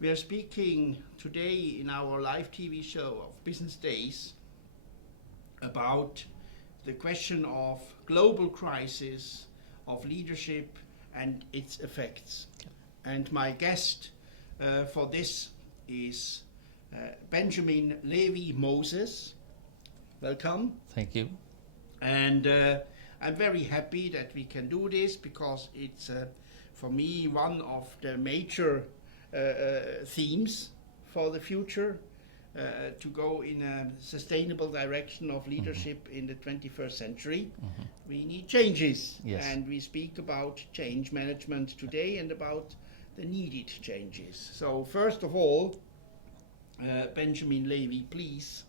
We are speaking today in our live TV show of Business Days about the question of global crisis, of leadership and its effects. And my guest for this is Benjamin Levy Moses. Welcome. Thank you. And I'm very happy that we can do this because it's, for me, one of the major themes for the future, to go in a sustainable direction of leadership in the 21st century. We need changes. Yes. And we speak about change management today and about the needed changes. So first of all, Benjamin Levy, please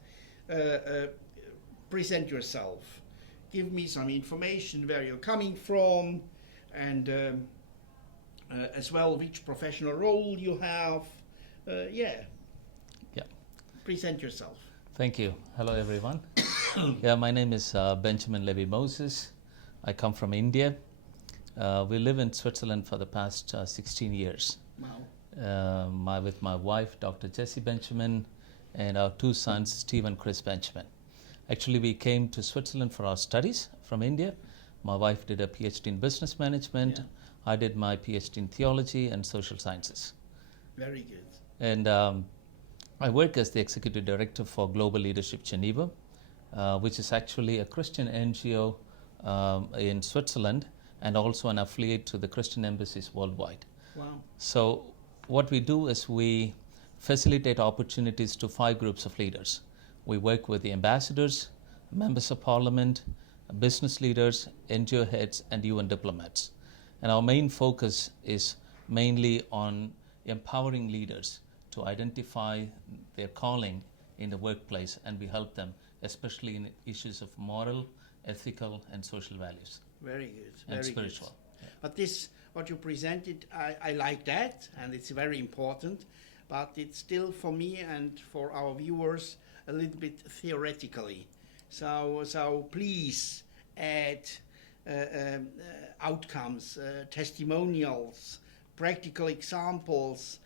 present yourself. Give me some information where you're coming from, and as well which professional role you have. Yeah. Present yourself. Thank you. Hello, everyone. My name is Benjamin Levy Moses. I come from India. We live in Switzerland for the past 16 years. Wow. With my wife, Dr. Jessie Benjamin, and our two sons, Steve and Chris Benjamin. Actually, we came to Switzerland for our studies from India. My wife did a PhD in business management. Yeah. I did my PhD in theology and social sciences. Very good. And I work as the executive director for Global Leadership Geneva, which is actually a Christian NGO in Switzerland and also an affiliate to the Christian embassies worldwide. Wow. So what we do is we facilitate opportunities to 5 groups of leaders. We work with the ambassadors, members of parliament, business leaders, NGO heads, and UN diplomats. And our main focus is mainly on empowering leaders to identify their calling in the workplace, and we help them, especially in issues of moral, ethical, and social values. Very good. And Very spiritual. Good. But this, what you presented, I like that, and it's very important. But it's still, for me and for our viewers, a little bit theoretically. So please add outcomes, testimonials, practical examples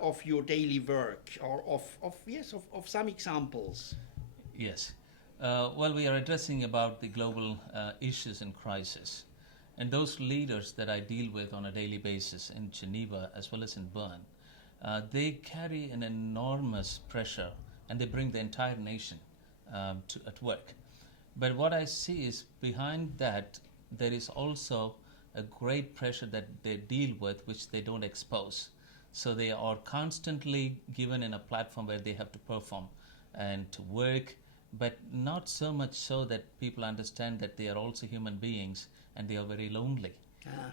of your daily work, or of some examples. Yes. Well, we are addressing about the global issues and crisis. And those leaders that I deal with on a daily basis in Geneva as well as in Bern, they carry an enormous pressure, and they bring the entire nation at work. But what I see is behind that, there is also a great pressure that they deal with, which they don't expose. So they are constantly given in a platform where they have to perform and to work, but not so much so that people understand that they are also human beings and they are very lonely.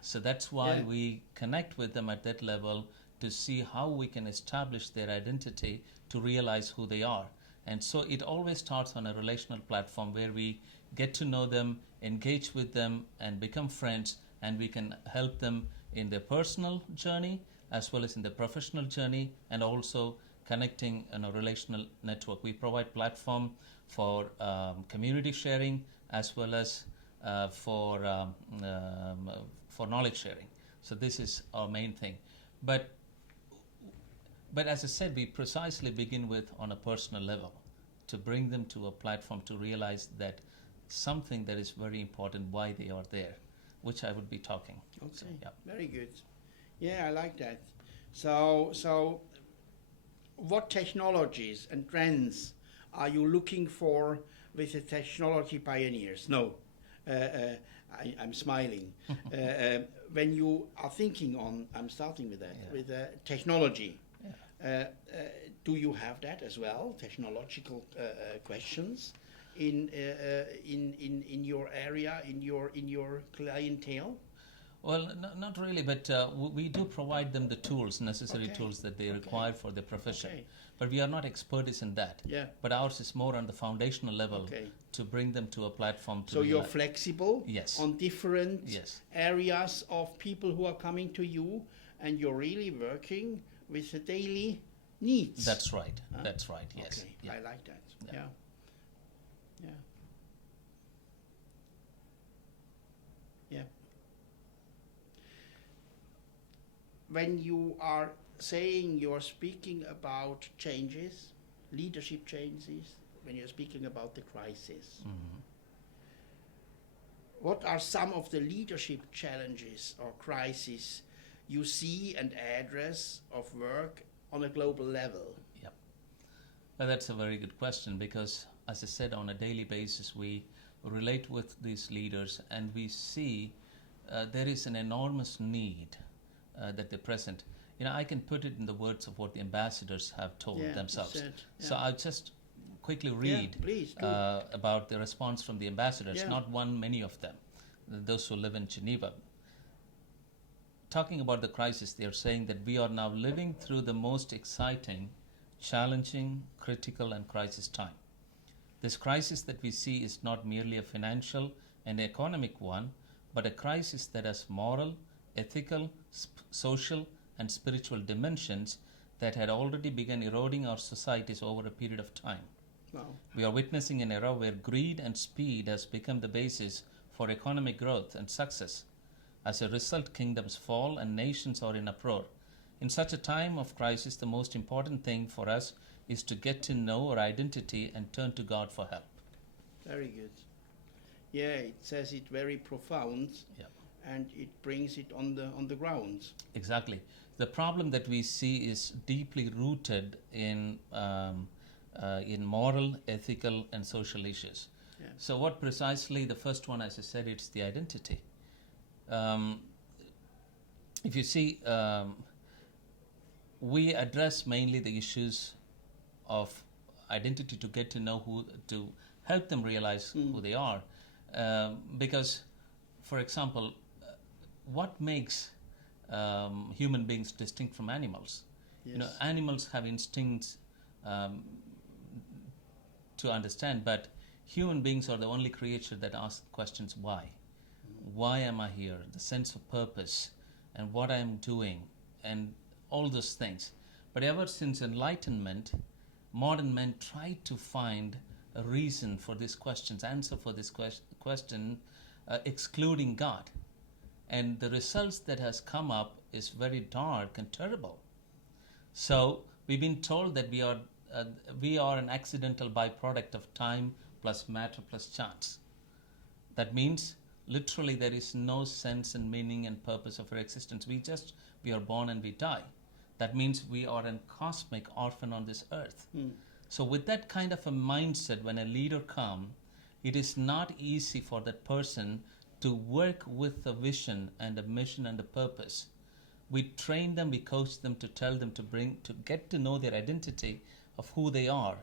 So that's why we connect with them at that level to see how we can establish their identity to realize who they are. And so it always starts on a relational platform where we get to know them, engage with them, and become friends, and we can help them in their personal journey as well as in their professional journey, and also connecting in a relational network. We provide platform for community sharing as well as for knowledge sharing. So this is our main thing. But as I said, we precisely begin with on a personal level to bring them to a platform to realize that something that is very important, why they are there, which I would be talking. Okay, So, very good. Yeah, I like that. So what technologies and trends are you looking for with the technology pioneers? No, I'm smiling. When you are thinking on, I'm starting with that, with technology. Do you have that as well, technological questions in your area, in your clientele? Well, not really, but we do provide them the tools, necessary tools that they require for their profession. But we are not experts in that. Yeah. But ours is more on the foundational level to bring them to a platform. So you're flexible on different areas of people who are coming to you, and you're really working with the daily needs. That's right. That's right. Yes. Okay. Yeah. I like that. Yeah. Yeah. Yeah. When you are saying you're speaking about changes, leadership changes, when you're speaking about the crisis. Mhm. What are some of the leadership challenges or crises you see and address of work on a global level? Yep. Well, that's a very good question because, as I said, on a daily basis, we relate with these leaders and we see there is an enormous need that they present. I can put it in the words of what the ambassadors have told Yeah, themselves. said, So yeah. I'll just quickly read Please do. about the response from the ambassadors, Yeah. not one, many of them, those who live in Geneva. Talking about the crisis, they are saying that we are now living through the most exciting, challenging, critical, and crisis time. This crisis that we see is not merely a financial and economic one, but a crisis that has moral, ethical, social, and spiritual dimensions that had already begun eroding our societies over a period of time. Wow. We are witnessing an era where greed and speed has become the basis for economic growth and success. As a result, kingdoms fall and nations are in uproar. In such a time of crisis, the most important thing for us is to get to know our identity and turn to God for help. Very good. Yeah, it says it very profound, Yeah. and it brings it on the grounds. Exactly. The problem that we see is deeply rooted in moral, ethical, and social issues. Yeah. So, what precisely the first one, as I said, it's the identity. If you see, we address mainly the issues of identity to get to know to help them realize who they are. Because, for example, what makes human beings distinct from animals? Yes. Animals have instincts to understand, but human beings are the only creature that ask questions why. Why am I here? The sense of purpose and what I am doing and all those things. But ever since Enlightenment, modern men try to find a reason for these questions, answer for this question, excluding God. And the results that has come up is very dark and terrible. So we've been told that we are an accidental byproduct of time plus matter plus chance. That means literally there is no sense and meaning and purpose of our existence. We are born and we die. That means we are a cosmic orphan on this earth. So with that kind of a mindset, when a leader comes, it is not easy for that person to work with a vision and a mission and a purpose. We train them, we coach them to tell them to get to know their identity of who they are.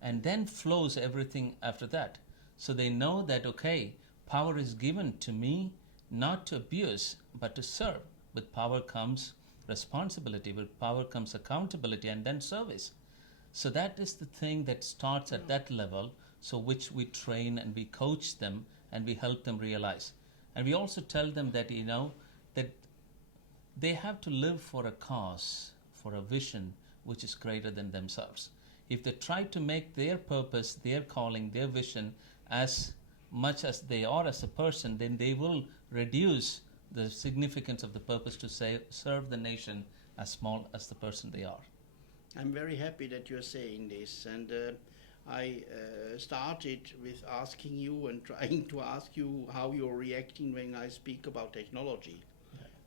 And then flows everything after that. So they know that, okay, power is given to me not to abuse, but to serve. With power comes responsibility, with power comes accountability, and then service. So that is the thing that starts at that level, so which we train and we coach them and we help them realize. And we also tell them that, that they have to live for a cause, for a vision which is greater than themselves. If they try to make their purpose, their calling, their vision as much as they are as a person, then they will reduce the significance of the purpose to serve the nation as small as the person they are. I'm very happy that you're saying this, and I started with asking you and trying to ask you how you're reacting when I speak about technology.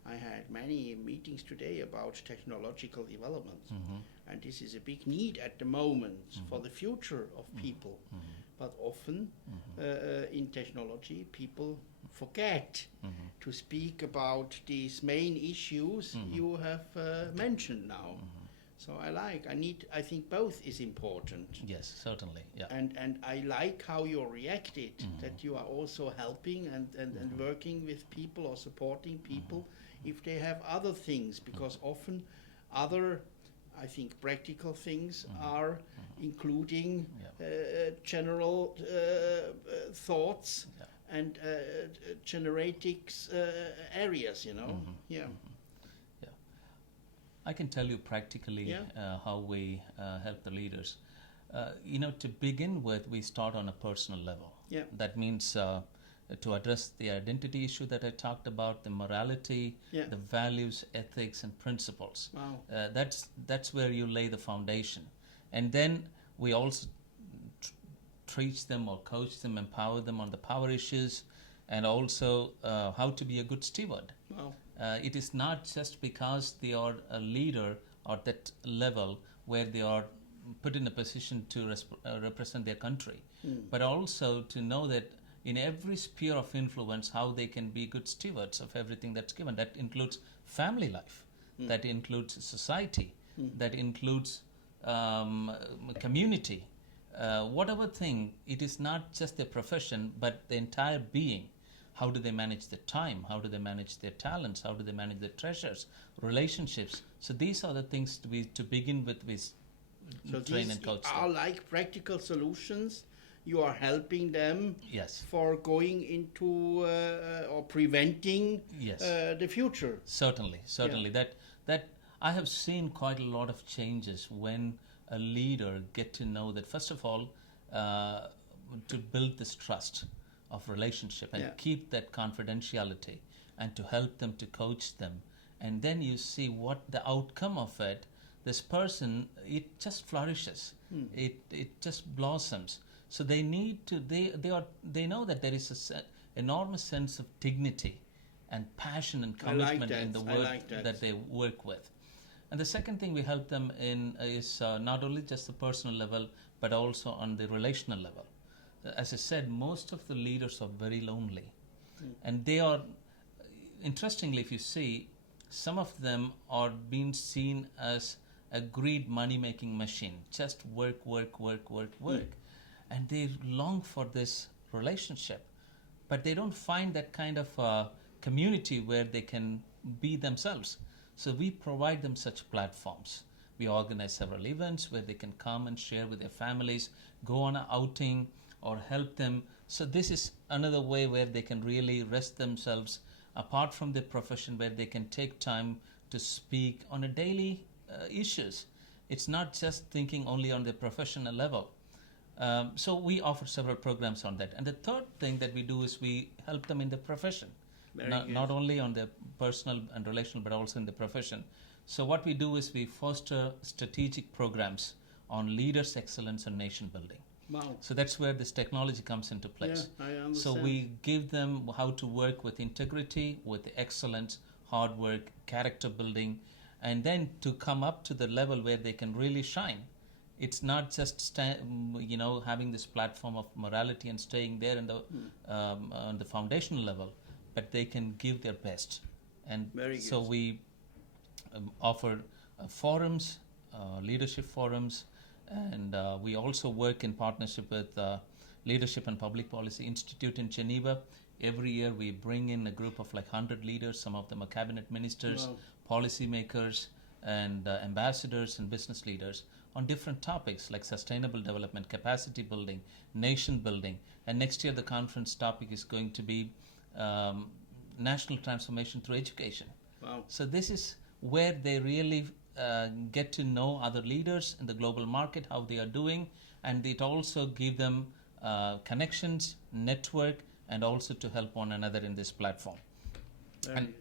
I had many meetings today about technological development, and this is a big need at the moment for the future of people. But often in technology, people forget to speak about these main issues you have mentioned now. So I think both is important. Yes, certainly. Yeah. And I like how you reacted, that you are also helping and working with people or supporting people if they have other things, because often other, I think, practical things are including general thoughts and genetics areas, Yeah. I can tell you practically how we help the leaders. To begin with, we start on a personal level. Yeah. That means to address the identity issue that I talked about, the morality, Yeah. the values, ethics, and principles. Wow. That's where you lay the foundation, and then we also teach them or coach them, empower them on the power issues, and also how to be a good steward. Wow. It is not just because they are a leader at that level where they are put in a position to represent their country, but also to know that in every sphere of influence, how they can be good stewards of everything that's given. That includes family life, that includes society, that includes community. Whatever thing, it is not just their profession, but the entire being. How do they manage their time? How do they manage their talents? How do they manage their treasures, relationships? So these are the things to begin with So train these and coach are them. like practical solutions. You are helping them Yes. for going into or preventing Yes. the future. Certainly. That I have seen quite a lot of changes when a leader get to know that, first of all, to build this trust of relationship and Yeah. keep that confidentiality, and to help them, to coach them, and then you see what the outcome of it. This person, it just flourishes. It just blossoms. So they need to. They know that there is a enormous sense of dignity and passion and I like commitment in that. the I work like that. that they work with. And the second thing we help them in is not only just the personal level, but also on the relational level. As I said, most of the leaders are very lonely. And they are, interestingly, if you see, some of them are being seen as a greed money-making machine. Just work. And they long for this relationship. But they don't find that kind of community where they can be themselves. So we provide them such platforms. We organize several events where they can come and share with their families, go on an outing, or help them. So this is another way where they can really rest themselves apart from their profession, where they can take time to speak on a daily issues. It's not just thinking only on the professional level. So we offer several programs on that. And the third thing that we do is we help them in the profession. Very Not, good. not only on the personal and relational, but also in the profession. So what we do is we foster strategic programs on leaders' excellence and nation building. Wow. So that's where this technology comes into place. Yeah, I understand. So we give them how to work with integrity, with excellence, hard work, character building, and then to come up to the level where they can really shine. It's not just having this platform of morality and staying there in the on the foundational level, but they can give their best. And Very so good. we offer forums, leadership forums, and we also work in partnership with Leadership and Public Policy Institute in Geneva. Every year we bring in a group of like 100 leaders. Some of them are cabinet ministers, Wow. policymakers, and ambassadors and business leaders on different topics like sustainable development, capacity building, nation building. And next year the conference topic is going to be national transformation through education. Wow. So this is where they really get to know other leaders in the global market, how they are doing, and it also give them connections, network, and also to help one another in this platform. Very And- good.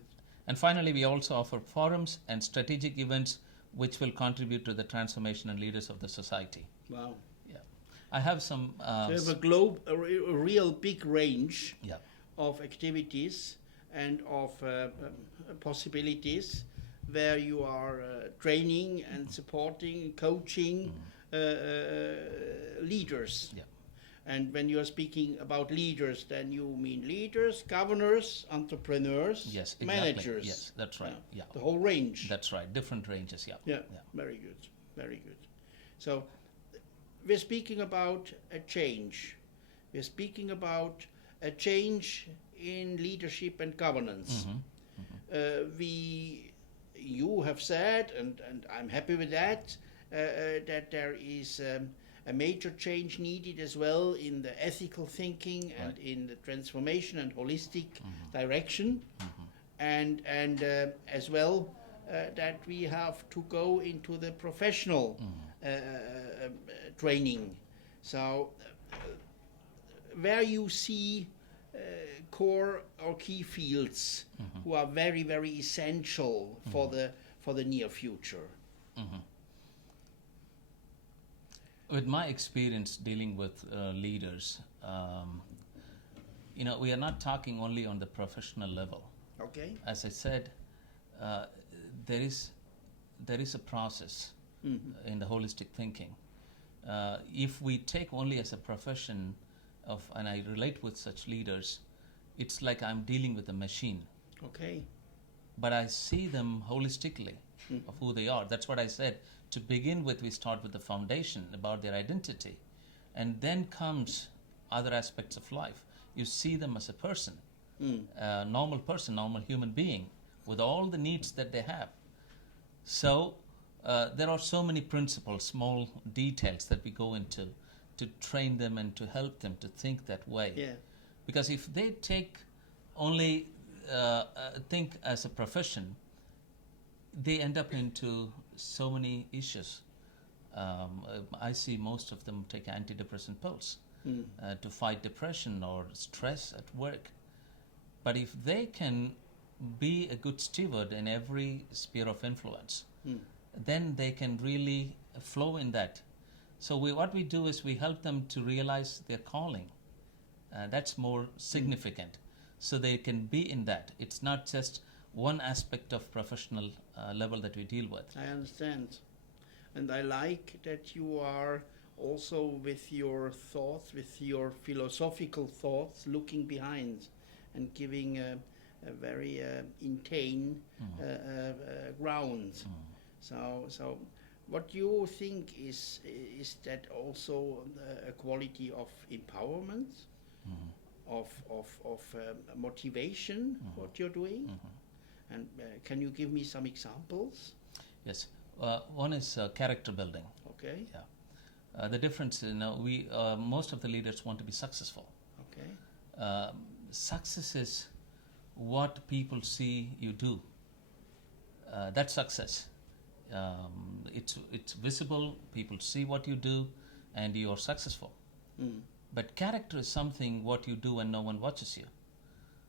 And finally, we also offer forums and strategic events which will contribute to the transformation and leaders of the society. Wow. Yeah, I have some. So you have a real big range Yeah. of activities and of possibilities where you are training and supporting, coaching leaders. Yeah. And when you are speaking about leaders, then you mean leaders, governors, entrepreneurs, Yes, exactly. managers. Yes, that's right. Yeah. The whole range. That's right. Different ranges. Yeah. Yeah, very good, very good. So we're speaking about a change. We're speaking about a change in leadership and governance. You have said, and I'm happy with that, that there is a major change needed as well in the ethical thinking and Right. in the transformation and holistic direction, and as well that we have to go into the professional training. So where you see core or key fields who are very, very essential for the near future? With my experience dealing with leaders, we are not talking only on the professional level. Okay. As I said, there is a process in the holistic thinking. If we take only as a profession and I relate with such leaders, it's like I'm dealing with a machine. Okay. But I see them holistically of who they are. That's what I said. To begin with, we start with the foundation about their identity, and then comes other aspects of life. You see them as a person, normal human being with all the needs that they have. So there are so many principles, small details that we go into to train them and to help them to think that way. Yeah. Because if they take only think as a profession, they end up into so many issues. I see most of them take antidepressant pills to fight depression or stress at work. But if they can be a good steward in every sphere of influence, then they can really flow in that. So what we do is we help them to realize their calling. That's more significant. So they can be in that. It's not just one aspect of professional level that we deal with. I understand. And I like that you are also with your thoughts, with your philosophical thoughts, looking behind and giving a very inane ground. So what do you think is that also a quality of empowerment, of motivation, what you're doing? And can you give me some examples? Yes. One is character building. Okay. Yeah. The difference is, we most of the leaders want to be successful. Okay. Success is what people see you do. That's success. It's visible. People see what you do, and you are successful. But character is something what you do when no one watches you.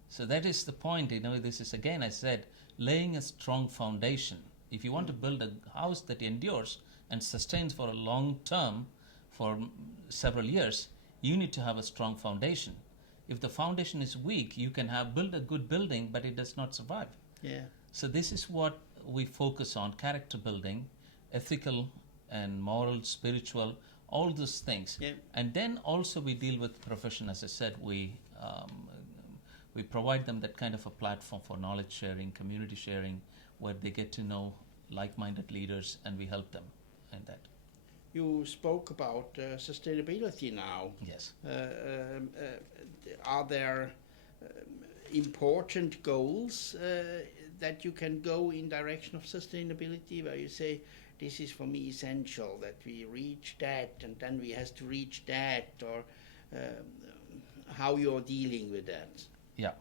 So that is the point. This is again, I said, laying a strong foundation. If you want to build a house that endures and sustains for a long term, for several years, you need to have a strong foundation. If the foundation is weak, you can build a good building, but it does not survive. Yeah. So this is what we focus on: character building, ethical and moral, spiritual, all those things. Yeah. And then also we deal with profession. As I said, we provide them that kind of a platform for knowledge sharing, community sharing, where they get to know like-minded leaders, and we help them in that. You spoke about sustainability now. Yes. Are there important goals that you can go in direction of sustainability, where you say, this is for me essential that we reach that, and then we have to reach that, or how you're dealing with that? Yeah.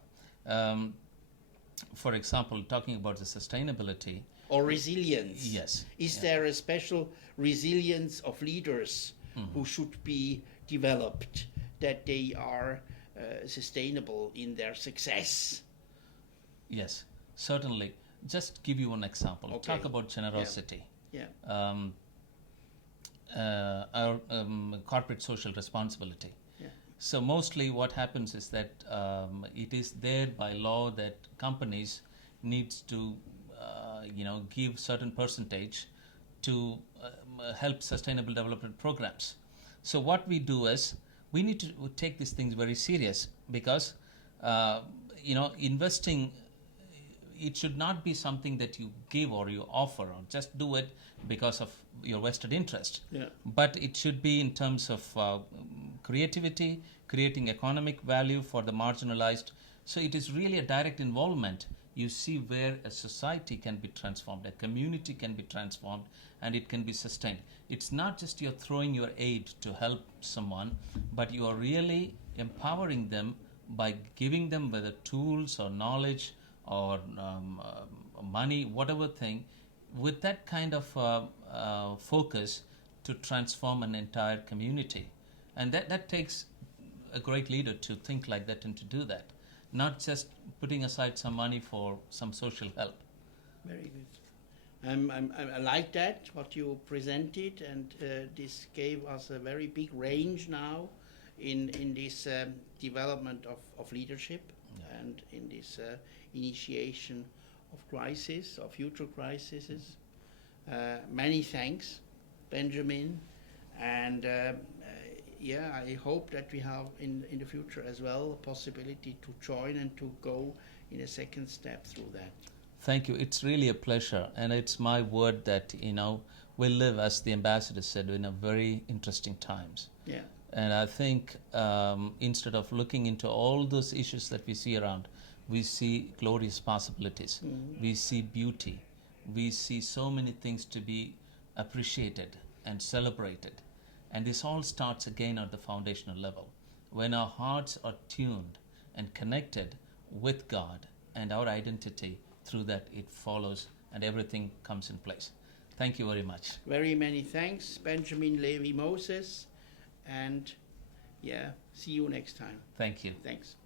For example, talking about the sustainability. Or resilience. Yes. Is there a special resilience of leaders who should be developed, that they are sustainable in their success? Yes, certainly. Just give you one example. Okay. Talk about generosity. Yeah. Our corporate social responsibility. Yeah. So mostly what happens is that it is there by law that companies needs to give certain percentage to help sustainable development programs. So what we do is we need to take these things very serious, because investing, it should not be something that you give or you offer or just do it because of your vested interest. Yeah. But it should be in terms of creativity, creating economic value for the marginalized. So it is really a direct involvement. You see where a society can be transformed, a community can be transformed, and it can be sustained. It's not just you're throwing your aid to help someone, but you are really empowering them by giving them whether tools or knowledge or money, whatever thing, with that kind of focus to transform an entire community. And that takes a great leader to think like that and to do that. not just putting aside some money for some social help. Very good. I like that, what you presented, and this gave us a very big range now in this development of leadership and in this initiation of crisis, of future crises. Many thanks, Benjamin, and yeah, I hope that we have in the future as well a possibility to join and to go in a second step through that. Thank you. It's really a pleasure, and it's my word that we live, as the ambassador said, in a very interesting times. Yeah. And I think instead of looking into all those issues that we see around, we see glorious possibilities. Mm-hmm. We see beauty. We see so many things to be appreciated and celebrated. And this all starts again at the foundational level. When our hearts are tuned and connected with God and our identity, through that it follows and everything comes in place. Thank you very much. Very many thanks, Benjamin Levi Moses, and yeah, see you next time. Thank you. Thanks.